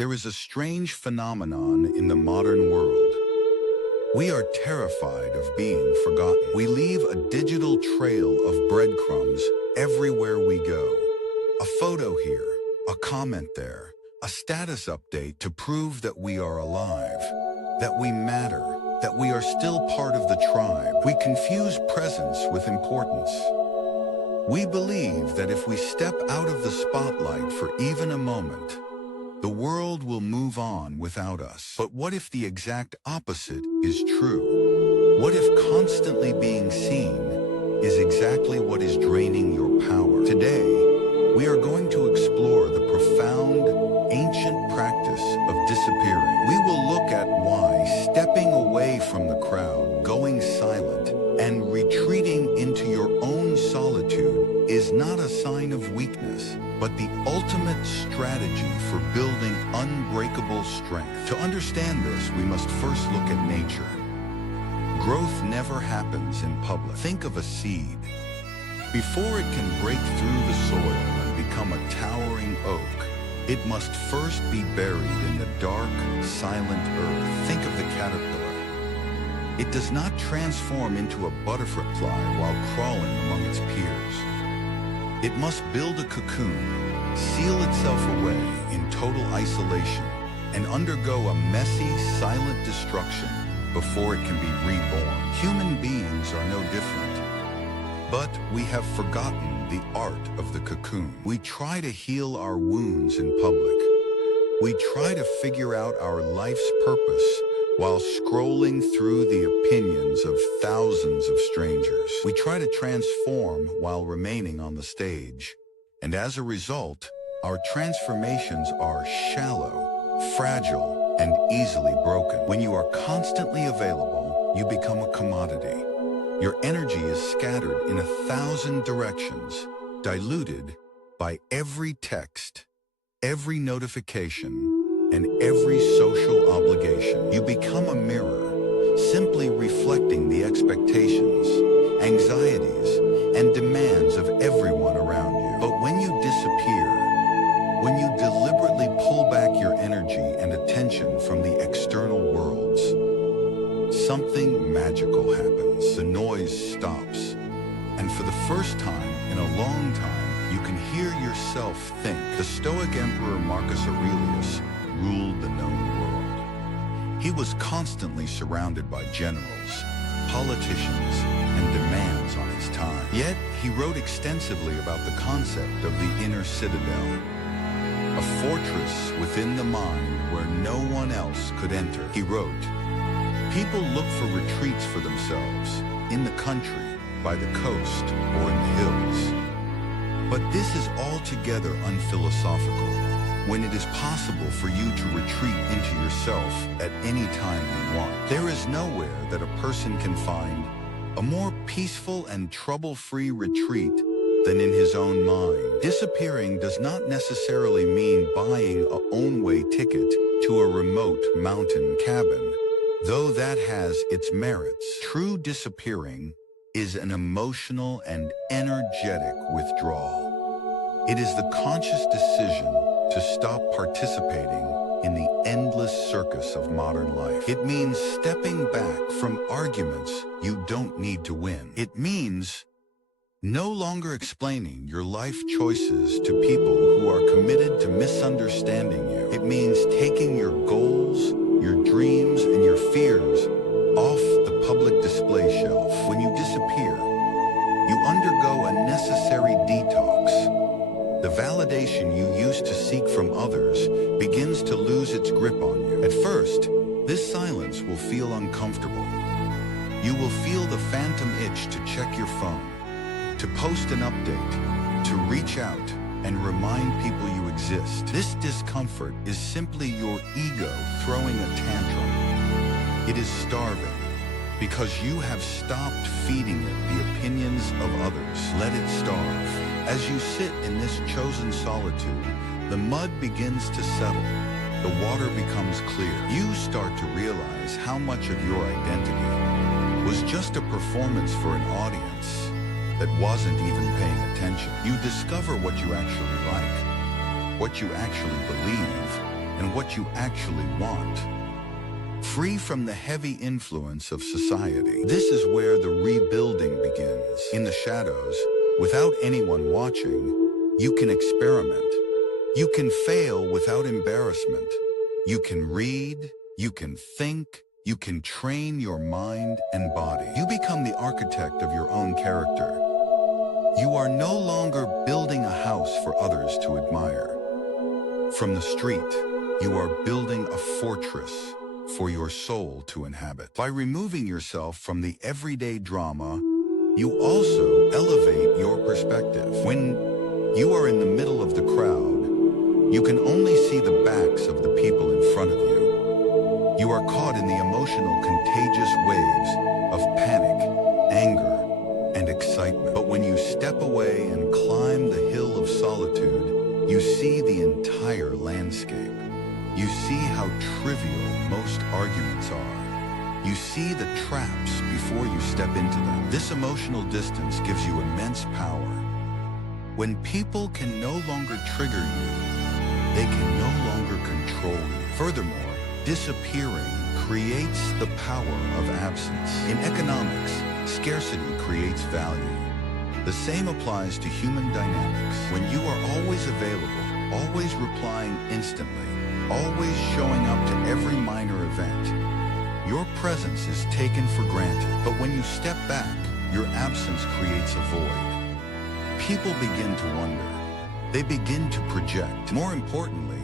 There is a strange phenomenon in the modern world. We are terrified of being forgotten. We leave a digital trail of breadcrumbs everywhere we go. A photo here, a comment there, a status update to prove that we are alive, that we matter, that we are still part of the tribe. We confuse presence with importance. We believe that if we step out of the spotlight for even a moment, the world will move on without us. But what if the exact opposite is true? What if constantly being seen is exactly what is draining your power? Today, we are going to explore the profound, ancient practice of disappearing. We will look at why stepping away from the crowd, going silent, and retreating into your own solitude is not a sign of weakness, but the ultimate strategy for building unbreakable strength. To understand this, we must first look at nature. Growth never happens in public. Think of a seed. Before it can break through the soil and become a towering oak, it must first be buried in the dark, silent earth. Think of the caterpillar. It does not transform into a butterfly while crawling among its peers. It must build a cocoon, seal itself away in total isolation, and undergo a messy, silent destruction before it can be reborn. Human beings are no different, but we have forgotten the art of the cocoon. We try to heal our wounds in public. We try to figure out our life's purpose while scrolling through the opinions of thousands of strangers. We try to transform while remaining on the stage. And as a result, our transformations are shallow, fragile, and easily broken. When you are constantly available, you become a commodity. Your energy is scattered in 1,000 directions, diluted by every text, every notification, and every social obligation. You become a mirror, simply reflecting the expectations, anxieties, and demands of everyone around you. But when you disappear, when you deliberately pull back your energy and attention from the external worlds, something magical happens. The noise stops, and for the first time in a long time, you can hear yourself think. The Stoic Emperor Marcus Aurelius ruled the known world. He was constantly surrounded by generals, politicians, and demands on his time. Yet, he wrote extensively about the concept of the Inner Citadel, a fortress within the mind where no one else could enter. He wrote, "People look for retreats for themselves, in the country, by the coast, or in the hills. But this is altogether unphilosophical, when it is possible for you to retreat into yourself at any time you want. There is nowhere that a person can find a more peaceful and trouble-free retreat than in his own mind." Disappearing does not necessarily mean buying a one-way ticket to a remote mountain cabin, though that has its merits. True disappearing is an emotional and energetic withdrawal. It is the conscious decision to stop participating in the endless circus of modern life. It means stepping back from arguments you don't need to win. It means no longer explaining your life choices to people who are committed to misunderstanding you. It means taking your goals, your dreams, and your fears off the public display shelf. When you disappear, you undergo a necessary detox. The validation you used to seek from others begins to lose its grip on you. At first, this silence will feel uncomfortable. You will feel the phantom itch to check your phone, to post an update, to reach out and remind people you exist. This discomfort is simply your ego throwing a tantrum. It is starving because you have stopped feeding it the opinions of others. Let it starve. As you sit in this chosen solitude, the mud begins to settle. The water becomes clear. You start to realize how much of your identity was just a performance for an audience that wasn't even paying attention. You discover what you actually like, what you actually believe, and what you actually want. Free from the heavy influence of society. This is where the rebuilding begins. In the shadows, without anyone watching, you can experiment. You can fail without embarrassment. You can read, you can think, you can train your mind and body. You become the architect of your own character. You are no longer building a house for others to admire. From the street, you are building a fortress for your soul to inhabit. By removing yourself from the everyday drama, you also elevate your perspective. When you are in the middle of the crowd, you can only see the backs of the people in front of you. You are caught in the emotional, contagious waves of panic, anger, and excitement. But when you step away and climb the hill of solitude, you see the entire landscape. You see how trivial most arguments are. You see the traps before you step into them. This emotional distance gives you immense power. When people can no longer trigger you, they can no longer control you. Furthermore, disappearing creates the power of absence. In economics, scarcity creates value. The same applies to human dynamics. When you are always available, always replying instantly, always showing up to every minor event, your presence is taken for granted. But when you step back, your absence creates a void. People begin to wonder. They begin to project. More importantly,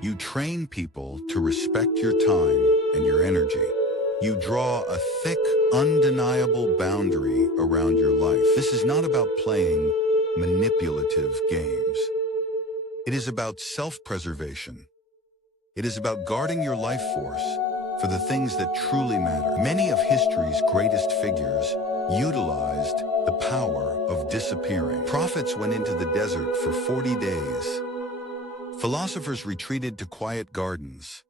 you train people to respect your time and your energy. You draw a thick, undeniable boundary around your life. This is not about playing manipulative games. It is about self-preservation. It is about guarding your life force for the things that truly matter. Many of history's greatest figures utilized the power of disappearing. Prophets went into the desert for 40 days. Philosophers retreated to quiet gardens.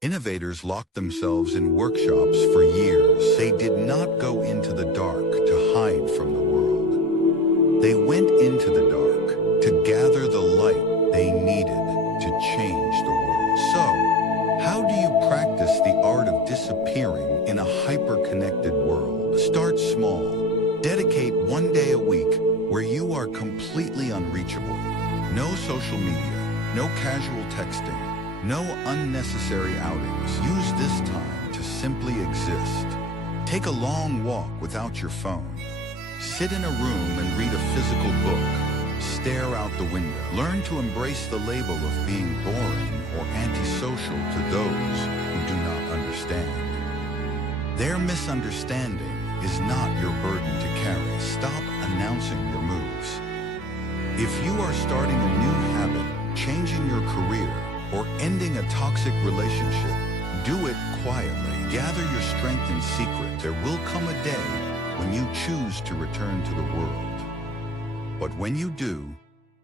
Innovators locked themselves in workshops for years. They did not go into the dark to hide from the world. They went into the dark to gather the light they needed to change the world. So, how do you practice the art of disappearing in a hyper-connected world? Start small. Dedicate one day a week where you are completely unreachable. No social media, no casual texting, no unnecessary outings. Use this time to simply exist. Take a long walk without your phone. Sit in a room and read a physical book. Stare out the window. Learn to embrace the label of being boring or antisocial to those who do not understand. Their misunderstanding is not your burden to carry. Stop announcing your moves. If you are starting a new habit, changing your career, or ending a toxic relationship, do it quietly. Gather your strength in secret. There will come a day when you choose to return to the world. But when you do,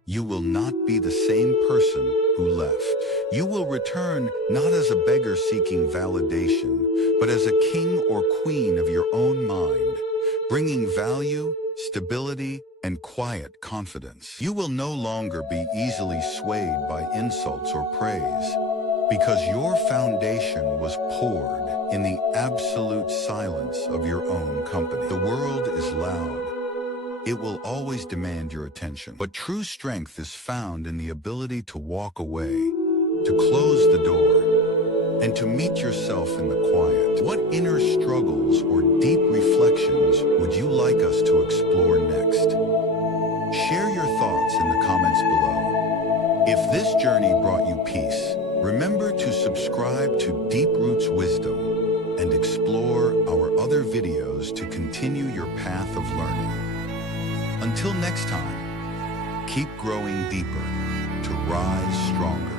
you will not be the same person who left. You will return not as a beggar seeking validation, but as a king or queen of your own mind, bringing value, stability, and quiet confidence. You will no longer be easily swayed by insults or praise, because your foundation was poured in the absolute silence of your own company. The world is loud. It will always demand your attention. But true strength is found in the ability to walk away, to close the door, and to meet yourself in the quiet. What inner struggles or deep reflections would you like us to explore next? Share your thoughts in the comments below. If this journey brought you peace, remember to subscribe to Deep Roots Wisdom and explore our other videos to continue your path of learning. Until next time, keep growing deeper to rise stronger.